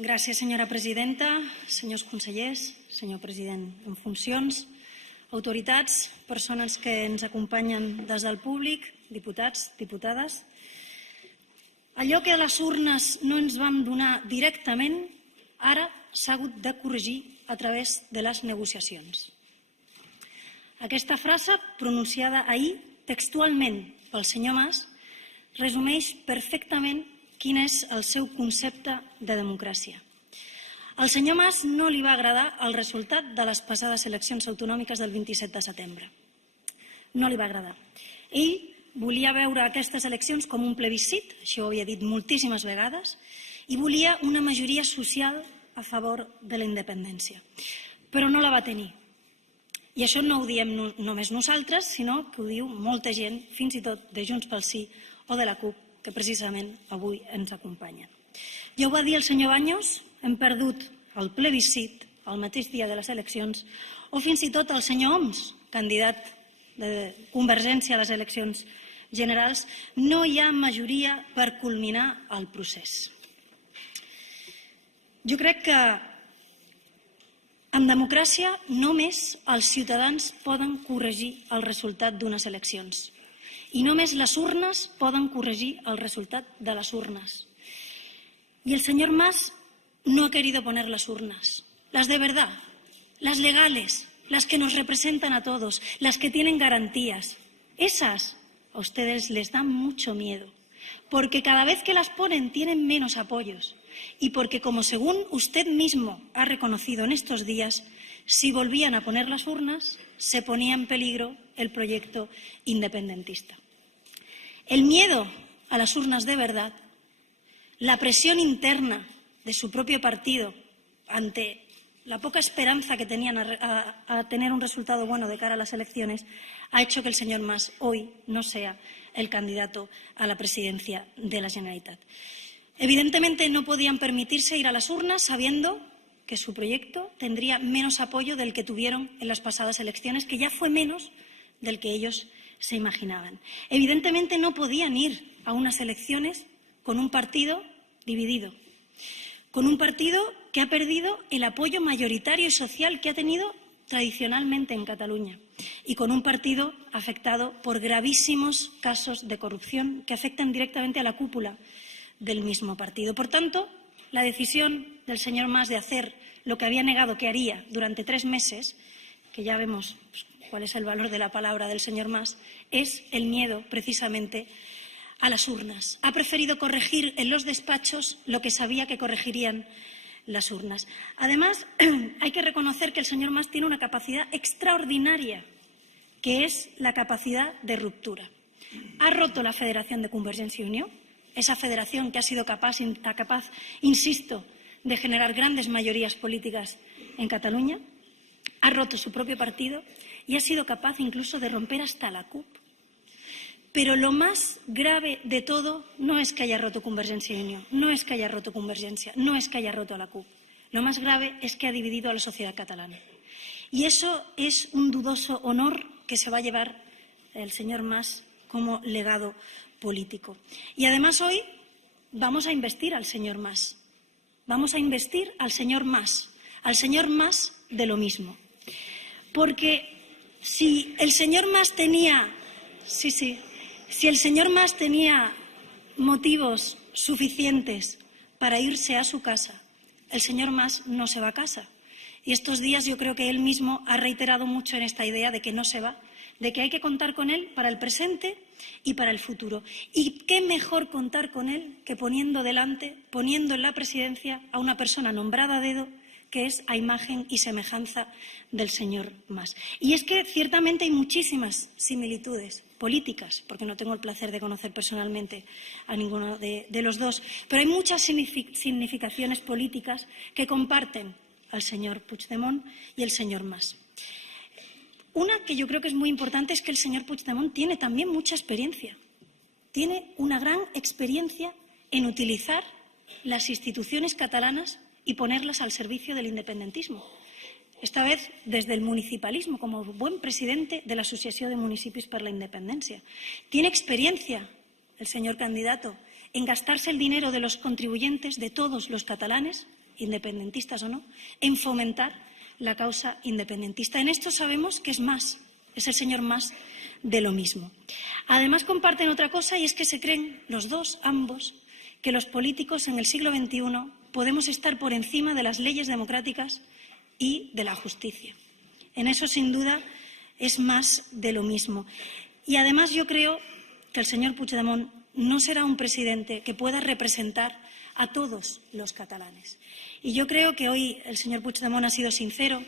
Gràcies, senyora presidenta, senyors consellers, senyor president en funcions, autoritats, persones que ens acompanyen des del públic, diputats, diputades. Allò que a les urnes no ens vam donar directament, ara s'ha hagut de corregir a través de les negociacions. Aquesta frase, pronunciada ahir textualment pel senyor Mas, resumeix perfectament quin és el seu concepte de democràcia. Al senyor Mas no li va agradar el resultat de les passades eleccions autonòmiques del 27 de setembre. No li va agradar. Ell volia veure aquestes eleccions com un plebiscit, això ho havia dit moltíssimes vegades, i volia una majoria social a favor de la independència. Però no la va tenir. I això no ho diem només nosaltres, sinó que ho diu molta gent, fins i tot de Junts pel Sí o de la CUP, que precisament avui ens acompanyen. Ja ho va dir el senyor Baños, hem perdut el plebiscit el mateix dia de les eleccions, o fins i tot el senyor Homs, candidat de Convergència a les eleccions generals, no hi ha majoria per culminar el procés. Jo crec que en democràcia només els ciutadans poden corregir el resultat d'unes eleccions i només les urnes poden corregir el resultat de les urnes. Y el señor Mas no ha querido poner las urnas, las de verdad, las legales, las que nos representan a todos, las que tienen garantías. Esas a ustedes les dan mucho miedo, porque cada vez que las ponen tienen menos apoyos y porque, como según usted mismo ha reconocido en estos días, si volvían a poner las urnas, se ponía en peligro el proyecto independentista. El miedo a las urnas de verdad, la presión interna de su propio partido ante la poca esperanza que tenían a tener un resultado bueno de cara a las elecciones, ha hecho que el señor Mas hoy no sea el candidato a la presidencia de la Generalitat. Evidentemente no podían permitirse ir a las urnas sabiendo que su proyecto tendría menos apoyo del que tuvieron en las pasadas elecciones, que ya fue menos del que ellos se imaginaban. Evidentemente no podían ir a unas elecciones con un partido dividido, con un partido que ha perdido el apoyo mayoritario y social que ha tenido tradicionalmente en Cataluña y con un partido afectado por gravísimos casos de corrupción que afectan directamente a la cúpula del mismo partido. Por tanto, la decisión del señor Mas de hacer lo que había negado que haría durante 3 meses, que ya vemos cuál es el valor de la palabra del señor Mas, es el miedo precisamente a las urnas. Ha preferido corregir en los despachos lo que sabía que corregirían las urnas. Además, hay que reconocer que el señor Mas tiene una capacidad extraordinaria, que es la capacidad de ruptura. Ha roto la Federación de Convergència i Unió, esa federación que ha sido capaz, insisto, de generar grandes mayorías políticas en Cataluña, ha roto su propio partido y ha sido capaz incluso de romper hasta la CUP. Pero lo más grave de todo no es que haya roto Convergència i Unió, no es que haya roto Convergència, no es que haya roto a la CUP. Lo más grave es que ha dividido a la sociedad catalana. Y eso es un dudoso honor que se va a llevar el señor Mas como legado político. Y además hoy vamos a investir al señor Mas. Vamos a investir al señor Mas de lo mismo. Porque si el señor Mas tenía motivos suficientes para irse a su casa, el señor Mas no se va a casa. Y estos días yo creo que él mismo ha reiterado mucho en esta idea de que no se va, de que hay que contar con él para el presente y para el futuro. Y qué mejor contar con él que poniendo en la presidencia a una persona nombrada a dedo, que es a imagen y semejanza del señor Mas. Y es que ciertamente hay muchísimas similitudes políticas, porque no tengo el placer de conocer personalmente a ninguno de los dos, pero hay muchas significaciones políticas que comparten al señor Puigdemont y el señor Mas. Una que yo creo que es muy importante es que el señor Puigdemont tiene también mucha experiencia. Tiene una gran experiencia en utilizar las instituciones catalanas y ponerlas al servicio del independentismo. Esta vez desde el municipalismo, como buen presidente de la Asociación de Municipis per la Independència. Tiene experiencia el señor candidato en gastarse el dinero de los contribuyentes de todos los catalanes independentistas o no, en fomentar la causa independentista. En esto sabemos que es el señor Mas de lo mismo. Además comparten otra cosa, y es que se creen los dos, ambos, que los políticos en el siglo XXI podemos estar por encima de las leyes democráticas y de la justicia. En eso, sin duda, es más de lo mismo. Y además yo creo que el señor Puigdemont no será un presidente que pueda representar a todos los catalanes. Y yo creo que hoy el señor Puigdemont ha sido sincero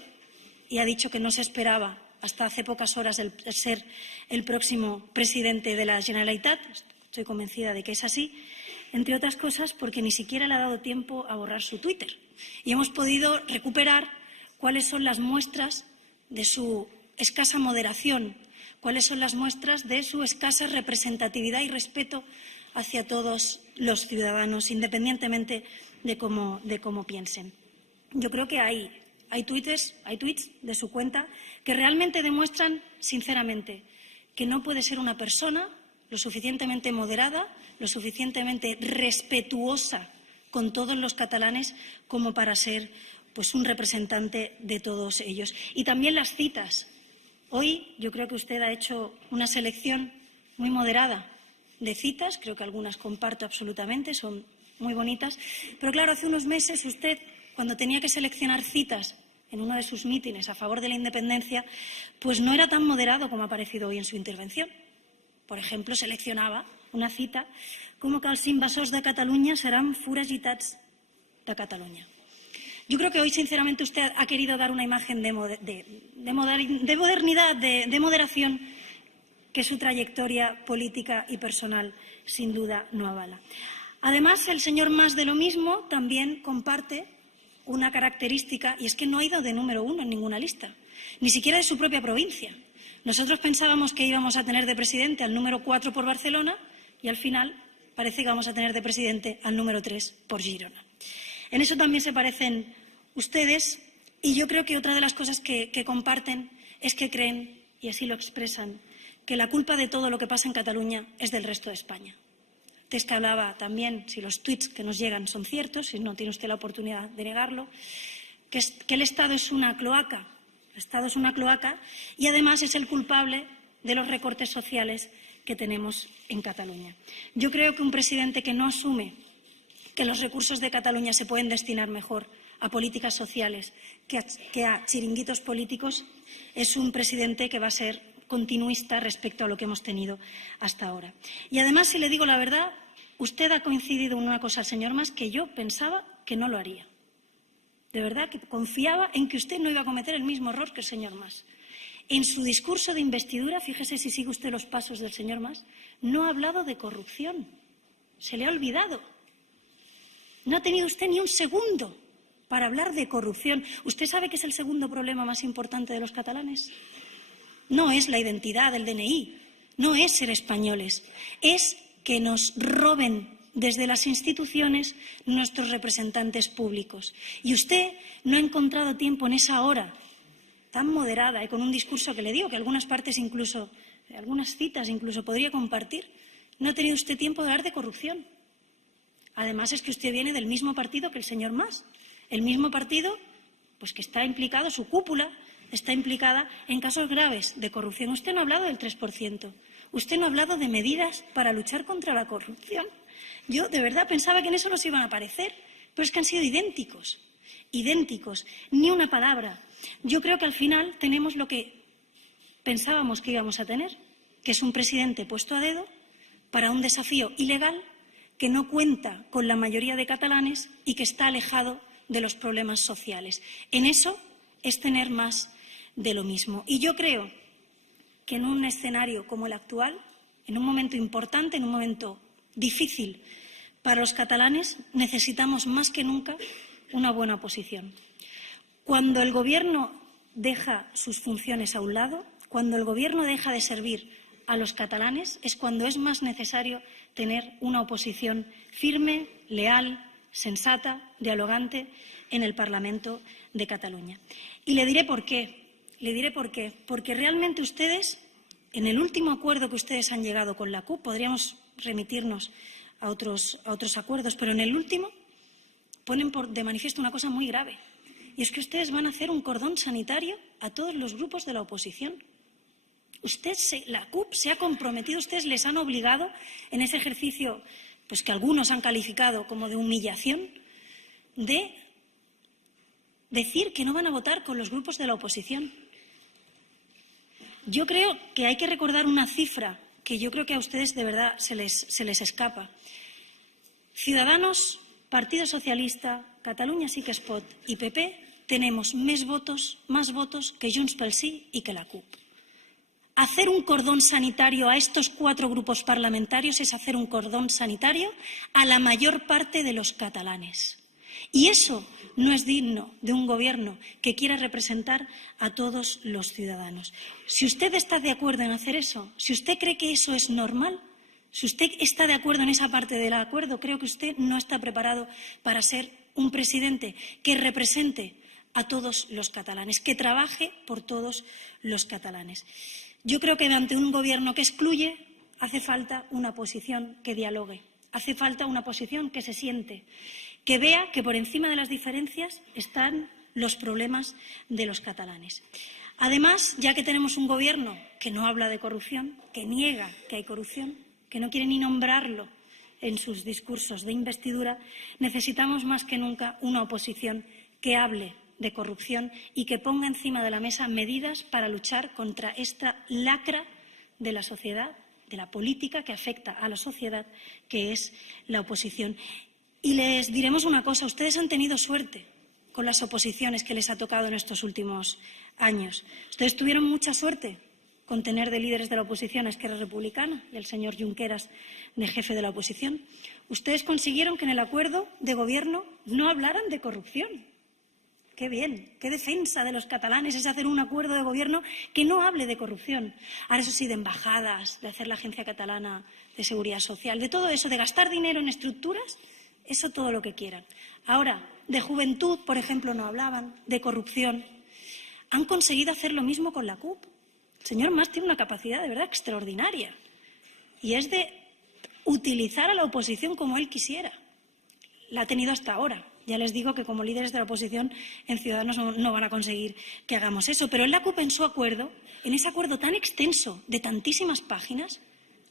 y ha dicho que no se esperaba hasta hace pocas horas el ser el próximo presidente de la Generalitat. Estoy convencida de que es así, entre otras cosas porque ni siquiera le ha dado tiempo a borrar su Twitter. Y hemos podido recuperar cuáles son las muestras de su escasa moderación, cuáles son las muestras de su escasa representatividad y respeto hacia todos los ciudadanos, independientemente de cómo piensen. Yo creo que hay tweets de su cuenta que realmente demuestran, sinceramente, que no puede ser una persona lo suficientemente moderada, lo suficientemente respetuosa con todos los catalanes como para ser un representante de todos ellos. Y también las citas. Hoy yo creo que usted ha hecho una selección muy moderada de citas, creo que algunas comparto absolutamente, son muy bonitas, pero claro, hace unos meses usted, cuando tenía que seleccionar citas en uno de sus mítines a favor de la independencia, pues no era tan moderado como ha parecido hoy en su intervención. Por ejemplo, seleccionaba una cita como que els invasors de Catalunya seran foragitats de Catalunya. Yo creo que hoy, sinceramente, usted ha querido dar una imagen de modernidad, de moderación, que su trayectoria política y personal, sin duda, no avala. Además, el señor Mas de lo mismo también comparte una característica, y es que no ha ido de número 1 en ninguna lista, ni siquiera de su propia provincia. Nosotros pensábamos que íbamos a tener de presidente al número 4 por Barcelona y al final parece que vamos a tener de presidente al número 3 por Girona. En eso también se parecen ustedes, y yo creo que otra de las cosas que comparten es que creen, y así lo expresan, que la culpa de todo lo que pasa en Cataluña es del resto de España. Antes que hablaba también, si los tuits que nos llegan son ciertos, si no tiene usted la oportunidad de negarlo, que el Estado es una cloaca. El Estado es una cloaca y además es el culpable de los recortes sociales que tenemos en Cataluña. Yo creo que un presidente que no asume que los recursos de Cataluña se pueden destinar mejor a políticas sociales que a chiringuitos políticos es un presidente que va a ser continuista respecto a lo que hemos tenido hasta ahora. Y además, si le digo la verdad, usted ha coincidido en una cosa, señor Mas, que yo pensaba que no lo haría. De verdad que confiaba en que usted no iba a cometer el mismo error que el señor Mas. En su discurso de investidura, fíjese si sigue usted los pasos del señor Mas, no ha hablado de corrupción. Se le ha olvidado. No ha tenido usted ni un segundo para hablar de corrupción. ¿Usted sabe que es el segundo problema más importante de los catalanes? No es la identidad del DNI, no es ser españoles, es que nos roben desde las instituciones nuestros representantes públicos. Y usted no ha encontrado tiempo en esa hora tan moderada y con un discurso que le digo que algunas partes incluso, algunas citas incluso podría compartir, no ha tenido usted tiempo de hablar de corrupción. Además es que usted viene del mismo partido que el señor Mas, el mismo partido pues que está implicado, su cúpula está implicada en casos graves de corrupción. Usted no ha hablado del 3%, usted no ha hablado de medidas para luchar contra la corrupción. Yo de verdad pensaba que en eso nos iban a parecer, pero es que han sido idénticos, ni una palabra. Yo creo que al final tenemos lo que pensábamos que íbamos a tener, que es un presidente puesto a dedo para un desafío ilegal que no cuenta con la mayoría de catalanes y que está alejado de los problemas sociales. En eso es tener más de lo mismo. Y yo creo que en un escenario como el actual, en un momento importante, en un momento difícil para los catalanes, necesitamos más que nunca una buena oposición. Cuando el Gobierno deja sus funciones a un lado, cuando el Gobierno deja de servir a los catalanes, es cuando es más necesario tener una oposición firme, leal, sensata, dialogante en el Parlamento de Cataluña. Y le diré por qué. Porque realmente ustedes, en el último acuerdo que ustedes han llegado con la CUP, podríamos remitirnos a otros acuerdos, pero en el último, ponen de manifiesto una cosa muy grave. Y es que ustedes van a hacer un cordón sanitario a todos los grupos de la oposición. La CUP se ha comprometido, ustedes les han obligado en ese ejercicio, pues que algunos han calificado como de humillación, de decir que no van a votar con los grupos de la oposición. Yo creo que hay que recordar una cifra que yo creo que a ustedes de verdad se les escapa. Ciudadanos, Partido Socialista, Catalunya Sí que es Pot y PP tenemos más votos que Junts pel Sí y que la CUP. Hacer un cordón sanitario a estos 4 grupos parlamentarios es hacer un cordón sanitario a la mayor parte de los catalanes. Y eso no es digno de un gobierno que quiera representar a todos los ciudadanos. Si usted está de acuerdo en hacer eso, si usted cree que eso es normal, si usted está de acuerdo en esa parte del acuerdo, creo que usted no está preparado para ser un presidente que represente a todos los catalanes, que trabaje por todos los catalanes. Yo creo que ante un gobierno que excluye hace falta una oposición que dialogue, hace falta una oposición que se siente, que vea que por encima de las diferencias están los problemas de los catalanes. Además, ya que tenemos un gobierno que no habla de corrupción, que niega que hay corrupción, que no quiere ni nombrarlo en sus discursos de investidura, necesitamos más que nunca una oposición que hable de corrupción y que ponga encima de la mesa medidas para luchar contra esta lacra de la sociedad, de la política que afecta a la sociedad, que es la oposición. Y les diremos una cosa, ustedes han tenido suerte con las oposiciones que les ha tocado en estos últimos años. Ustedes tuvieron mucha suerte con tener de líderes de la oposición a Esquerra Republicana y al señor Junqueras de jefe de la oposición. Ustedes consiguieron que en el acuerdo de gobierno no hablaran de corrupción. Qué bien, qué defensa de los catalanes es hacer un acuerdo de gobierno que no hable de corrupción. Ahora, eso sí, de embajadas, de hacer la Agencia Catalana de Seguridad Social, de todo eso, de gastar dinero en estructuras, eso todo lo que quieran. Ahora, de juventud, por ejemplo, no hablaban, de corrupción. Han conseguido hacer lo mismo con la CUP. El señor Mas tiene una capacidad de verdad extraordinaria y es de utilizar a la oposición como él quisiera. La ha tenido hasta ahora. Ya les digo que como líderes de la oposición en Ciudadanos no van a conseguir que hagamos eso. Pero en la CUP, en su acuerdo, en ese acuerdo tan extenso de tantísimas páginas,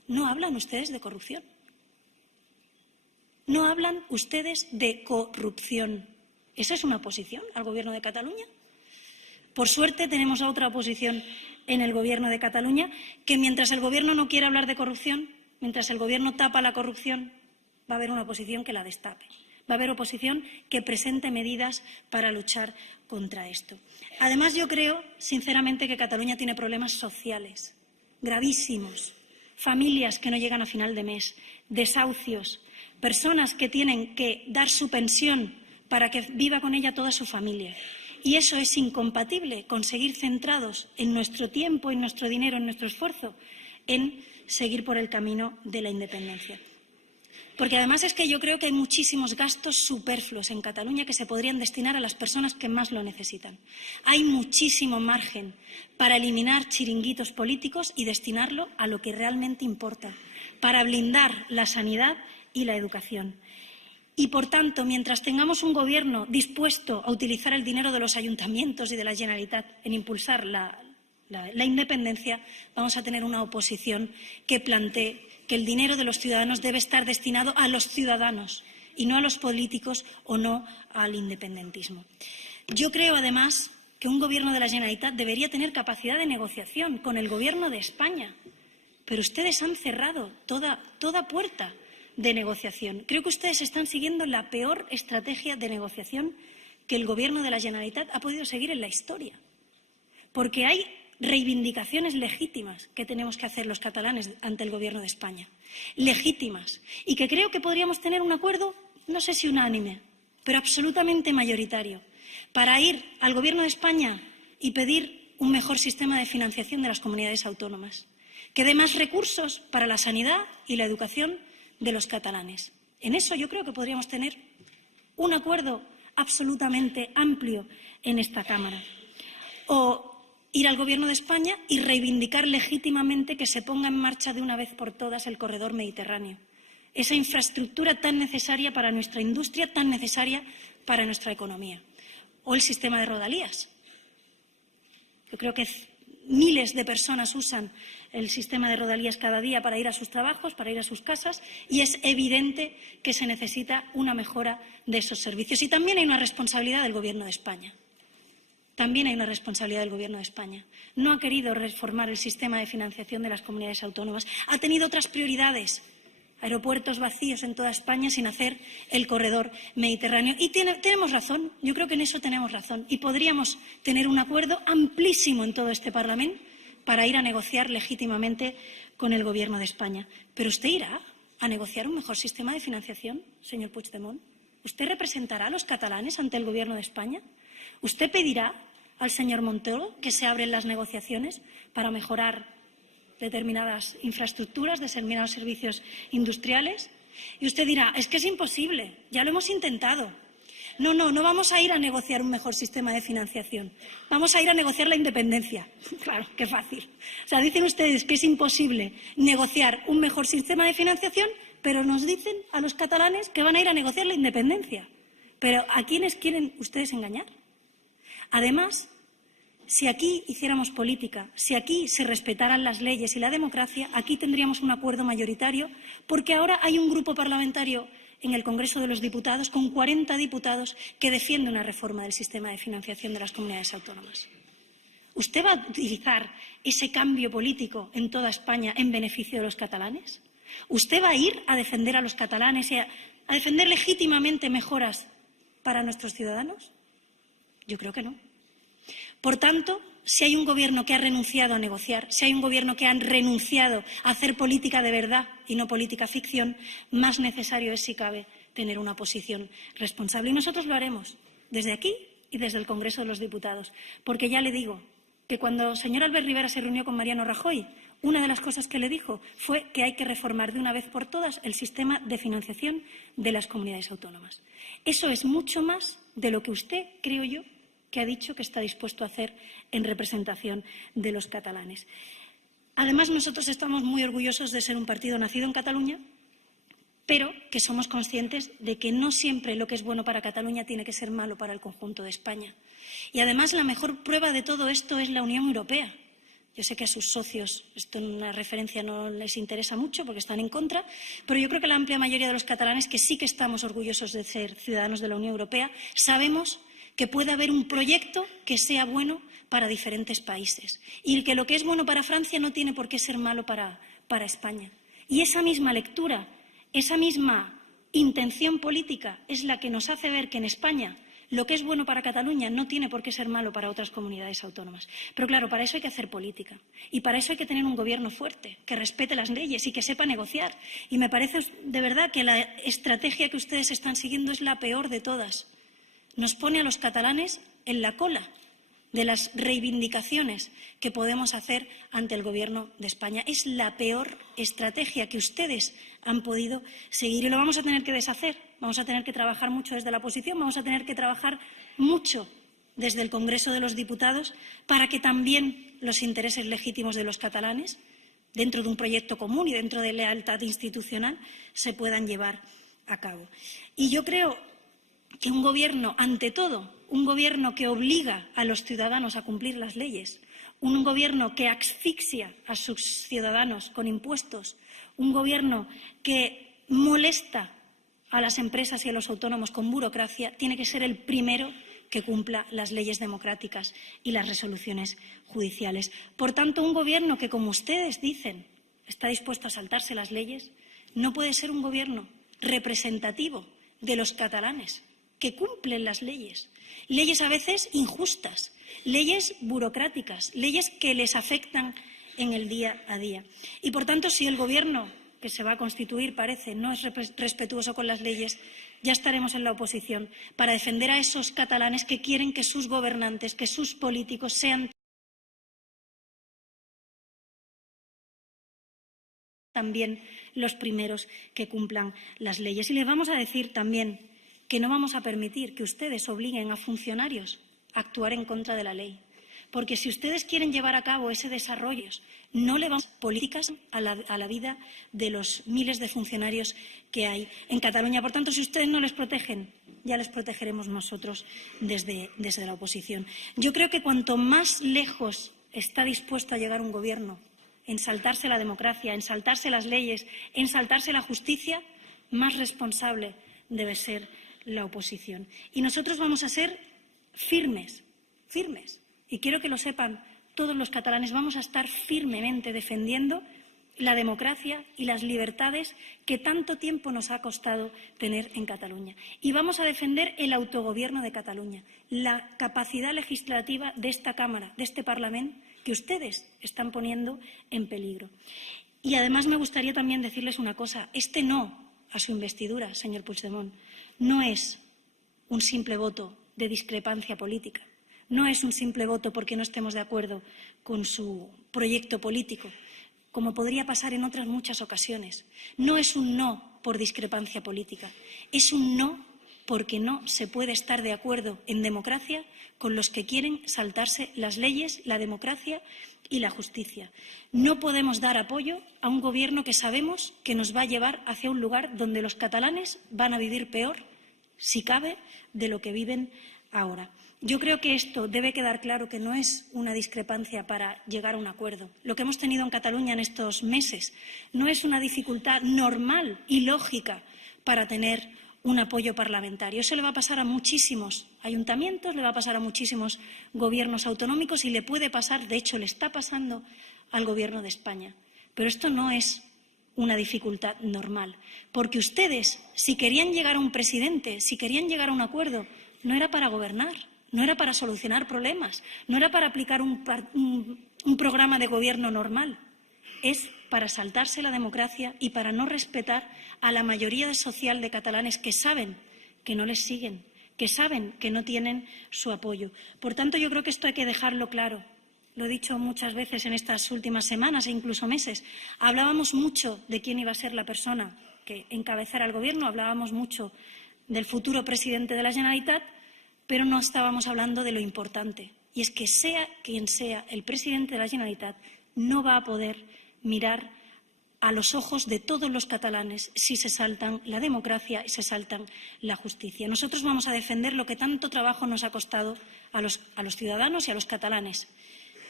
no hablan ustedes de corrupción. No hablan ustedes de corrupción. ¿Esa es una oposición al Gobierno de Cataluña? Por suerte tenemos a otra oposición en el Gobierno de Cataluña que mientras el Gobierno no quiera hablar de corrupción, mientras el Gobierno tapa la corrupción, va a haber una oposición que la destape. Va a haber oposición que presente medidas para luchar contra esto. Además, yo creo, sinceramente, que Cataluña tiene problemas sociales gravísimos. Familias que no llegan a final de mes, desahucios, personas que tienen que dar su pensión para que viva con ella toda su familia. Y eso es incompatible con seguir centrados en nuestro tiempo, en nuestro dinero, en nuestro esfuerzo, en seguir por el camino de la independencia. Porque además es que yo creo que hay muchísimos gastos superfluos en Cataluña que se podrían destinar a las personas que más lo necesitan. Hay muchísimo margen para eliminar chiringuitos políticos y destinarlo a lo que realmente importa, para blindar la sanidad y la educación. Y, por tanto, mientras tengamos un Gobierno dispuesto a utilizar el dinero de los ayuntamientos y de la Generalitat en impulsar la independencia, vamos a tener una oposición que plantee que el dinero de los ciudadanos debe estar destinado a los ciudadanos y no a los políticos o no al independentismo. Yo creo, además, que un Gobierno de la Generalitat debería tener capacidad de negociación con el Gobierno de España, pero ustedes han cerrado toda puerta de negociación. Creo que ustedes están siguiendo la peor estrategia de negociación que el Gobierno de la Generalitat ha podido seguir en la historia, porque hay reivindicaciones legítimas que tenemos que hacer los catalanes ante el Gobierno de España, legítimas, y que creo que podríamos tener un acuerdo, no sé si unánime, pero absolutamente mayoritario, para ir al Gobierno de España y pedir un mejor sistema de financiación de las comunidades autónomas, que dé más recursos para la sanidad y la educación de los catalanes. En eso yo creo que podríamos tener un acuerdo absolutamente amplio en esta Cámara. O ir al Gobierno de España y reivindicar legítimamente que se ponga en marcha de una vez por todas el corredor mediterráneo. esa infraestructura tan necesaria para nuestra industria, tan necesaria para nuestra economía. O el sistema de rodalías. Yo creo que miles de personas usan el sistema de rodalías cada día para ir a sus trabajos, para ir a sus casas, y es evidente que se necesita una mejora de esos servicios. Y también hay una responsabilidad del Gobierno de España. También hay una responsabilidad del Gobierno de España. No ha querido reformar el sistema de financiación de las comunidades autónomas. Ha tenido otras prioridades. Aeropuertos vacíos en toda España sin hacer el corredor mediterráneo. Y tenemos razón, yo creo que en eso tenemos razón. Y podríamos tener un acuerdo amplísimo en todo este Parlamento para ir a negociar legítimamente con el Gobierno de España. Pero ¿usted irá a negociar un mejor sistema de financiación, señor Puigdemont? ¿Usted representará a los catalanes ante el Gobierno de España? ¿Usted pedirá al señor Montoro que se abren las negociaciones para mejorar determinadas infraestructuras, determinados servicios industriales? Y usted dirá, es que es imposible, ya lo hemos intentado. No vamos a ir a negociar un mejor sistema de financiación, vamos a ir a negociar la independencia. Claro, qué fácil. O sea, dicen ustedes que es imposible negociar un mejor sistema de financiación, pero nos dicen a los catalanes que van a ir a negociar la independencia. ¿Pero a quiénes quieren ustedes engañar? Además, si aquí hiciéramos política, si aquí se respetaran las leyes y la democracia, aquí tendríamos un acuerdo mayoritario, porque ahora hay un grupo parlamentario en el Congreso de los Diputados, con 40 diputados, que defiende una reforma del sistema de financiación de las comunidades autónomas. ¿Usted va a utilizar ese cambio político en toda España en beneficio de los catalanes? ¿Usted va a ir a defender a los catalanes y a defender legítimamente mejoras para nuestros ciudadanos? Yo creo que no. Por tanto, si hay un Gobierno que ha renunciado a negociar, si hay un Gobierno que ha renunciado a hacer política de verdad y no política ficción, más necesario es, si cabe, tener una posición responsable. Y nosotros lo haremos desde aquí y desde el Congreso de los Diputados. Porque ya le digo que cuando el señor Albert Rivera se reunió con Mariano Rajoy, una de las cosas que le dijo fue que hay que reformar de una vez por todas el sistema de financiación de las comunidades autónomas. Eso es mucho más de lo que usted, creo yo, que ha dicho que está dispuesto a hacer en representación de los catalanes. Además, nosotros estamos muy orgullosos de ser un partido nacido en Cataluña, pero que somos conscientes de que no siempre lo que es bueno para Cataluña tiene que ser malo para el conjunto de España. Y además, la mejor prueba de todo esto es la Unión Europea. Yo sé que a sus socios esto en una referencia no les interesa mucho porque están en contra, pero yo creo que la amplia mayoría de los catalanes, que sí que estamos orgullosos de ser ciudadanos de la Unión Europea, sabemos que puede haber un proyecto que sea bueno para diferentes países y que lo que es bueno para Francia no tiene por qué ser malo para España. Y esa misma lectura, esa misma intención política es la que nos hace ver que en España lo que es bueno para Cataluña no tiene por qué ser malo para otras comunidades autónomas. Pero claro, para eso hay que hacer política y para eso hay que tener un Gobierno fuerte, que respete las leyes y que sepa negociar. Y me parece de verdad que la estrategia que ustedes están siguiendo es la peor de todas. Nos pone a los catalanes en la cola de las reivindicaciones que podemos hacer ante el Gobierno de España. Es la peor estrategia que ustedes han podido seguir y lo vamos a tener que deshacer. Vamos a tener que trabajar mucho desde la oposición, vamos a tener que trabajar mucho desde el Congreso de los Diputados para que también los intereses legítimos de los catalanes, dentro de un proyecto común y dentro de lealtad institucional, se puedan llevar a cabo. Y yo creo que un Gobierno, ante todo, un Gobierno que obliga a los ciudadanos a cumplir las leyes, un Gobierno que asfixia a sus ciudadanos con impuestos, un Gobierno que molesta a las empresas y a los autónomos con burocracia, tiene que ser el primero que cumpla las leyes democráticas y las resoluciones judiciales. Por tanto, un Gobierno que, como ustedes dicen, está dispuesto a saltarse las leyes, no puede ser un Gobierno representativo de los catalanes, que cumplen las leyes. Leyes a veces injustas, leyes burocráticas, leyes que les afectan en el día a día. Y, por tanto, si el Gobierno que se va a constituir, parece, no es respetuoso con las leyes, ya estaremos en la oposición para defender a esos catalanes que quieren que sus gobernantes, que sus políticos sean también los primeros que cumplan las leyes. Y les vamos a decir también que no vamos a permitir que ustedes obliguen a funcionarios a actuar en contra de la ley, porque si ustedes quieren llevar a cabo ese desarrollo, no le vamos a dar políticas a la vida de los miles de funcionarios que hay en Cataluña. Por tanto, si ustedes no les protegen, ya les protegeremos nosotros desde la oposición. Yo creo que cuanto más lejos está dispuesto a llegar un gobierno en saltarse la democracia, en saltarse las leyes, en saltarse la justicia, más responsable debe ser la oposición. Y nosotros vamos a ser firmes, y quiero que lo sepan todos los catalanes, vamos a estar firmemente defendiendo la democracia y las libertades que tanto tiempo nos ha costado tener en Cataluña. Y vamos a defender el autogobierno de Cataluña, la capacidad legislativa de esta Cámara, de este Parlamento, que ustedes están poniendo en peligro. Y además me gustaría también decirles una cosa. Este no a su investidura, señor Puigdemont, no es un simple voto de discrepancia política. No es un simple voto porque no estemos de acuerdo con su proyecto político, como podría pasar en otras muchas ocasiones. No es un no por discrepancia política, es un no porque no se puede estar de acuerdo en democracia con los que quieren saltarse las leyes, la democracia y la justicia. No podemos dar apoyo a un gobierno que sabemos que nos va a llevar hacia un lugar donde los catalanes van a vivir peor, si cabe, de lo que viven ahora. Yo creo que esto debe quedar claro, que no es una discrepancia para llegar a un acuerdo. Lo que hemos tenido en Cataluña en estos meses no es una dificultad normal y lógica para tener un apoyo parlamentario. Eso le va a pasar a muchísimos ayuntamientos, le va a pasar a muchísimos gobiernos autonómicos y le puede pasar, de hecho le está pasando, al Gobierno de España. Pero esto no es una dificultad normal, porque ustedes, si querían llegar a un presidente, si querían llegar a un acuerdo, no era para gobernar, no era para solucionar problemas, no era para aplicar un programa de gobierno normal. Es para saltarse la democracia y para no respetar a la mayoría social de catalanes que saben que no les siguen, que saben que no tienen su apoyo. Por tanto, yo creo que esto hay que dejarlo claro. Lo he dicho muchas veces en estas últimas semanas e incluso meses. Hablábamos mucho de quién iba a ser la persona que encabezara el Gobierno, hablábamos mucho del futuro presidente de la Generalitat, pero no estábamos hablando de lo importante. Y es que sea quien sea el presidente de la Generalitat, no va a poder mirar a los ojos de todos los catalanes si se saltan la democracia y se saltan la justicia. Nosotros vamos a defender lo que tanto trabajo nos ha costado a los ciudadanos y a los catalanes,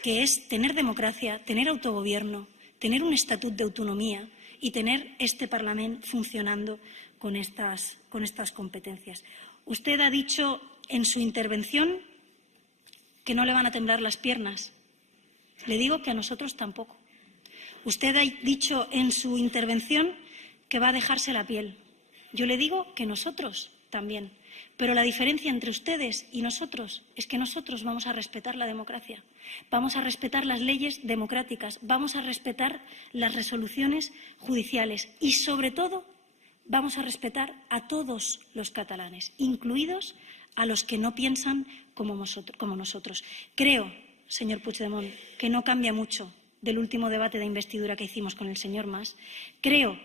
que es tener democracia, tener autogobierno, tener un estatut de autonomía y tener este Parlamento funcionando con estas competencias. Usted ha dicho en su intervención que no le van a temblar las piernas. Le digo que a nosotros tampoco. Usted ha dicho en su intervención que va a dejarse la piel. Yo le digo que nosotros también. Pero la diferencia entre ustedes y nosotros es que nosotros vamos a respetar la democracia, vamos a respetar las leyes democráticas, vamos a respetar las resoluciones judiciales y, sobre todo, vamos a respetar a todos los catalanes, incluidos a los que no piensan como nosotros. Creo, señor Puigdemont, que no cambia mucho del último debate de investidura que hicimos con el señor Mas. Creo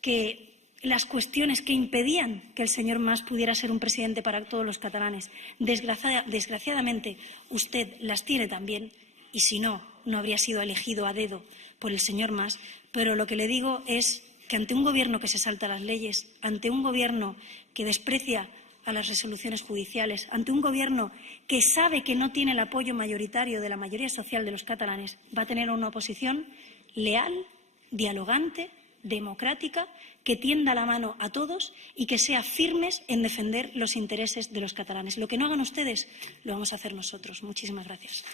que las cuestiones que impedían que el señor Mas pudiera ser un presidente para todos los catalanes, desgraciadamente usted las tiene también, y si no, no habría sido elegido a dedo por el señor Mas. Pero lo que le digo es que ante un gobierno que se salta las leyes, ante un gobierno que desprecia a las resoluciones judiciales, ante un gobierno que sabe que no tiene el apoyo mayoritario de la mayoría social de los catalanes, va a tener una oposición leal, dialogante, democrática, que tienda la mano a todos y que sea firmes en defender los intereses de los catalanes. Lo que no hagan ustedes, lo vamos a hacer nosotros. Muchísimas gracias.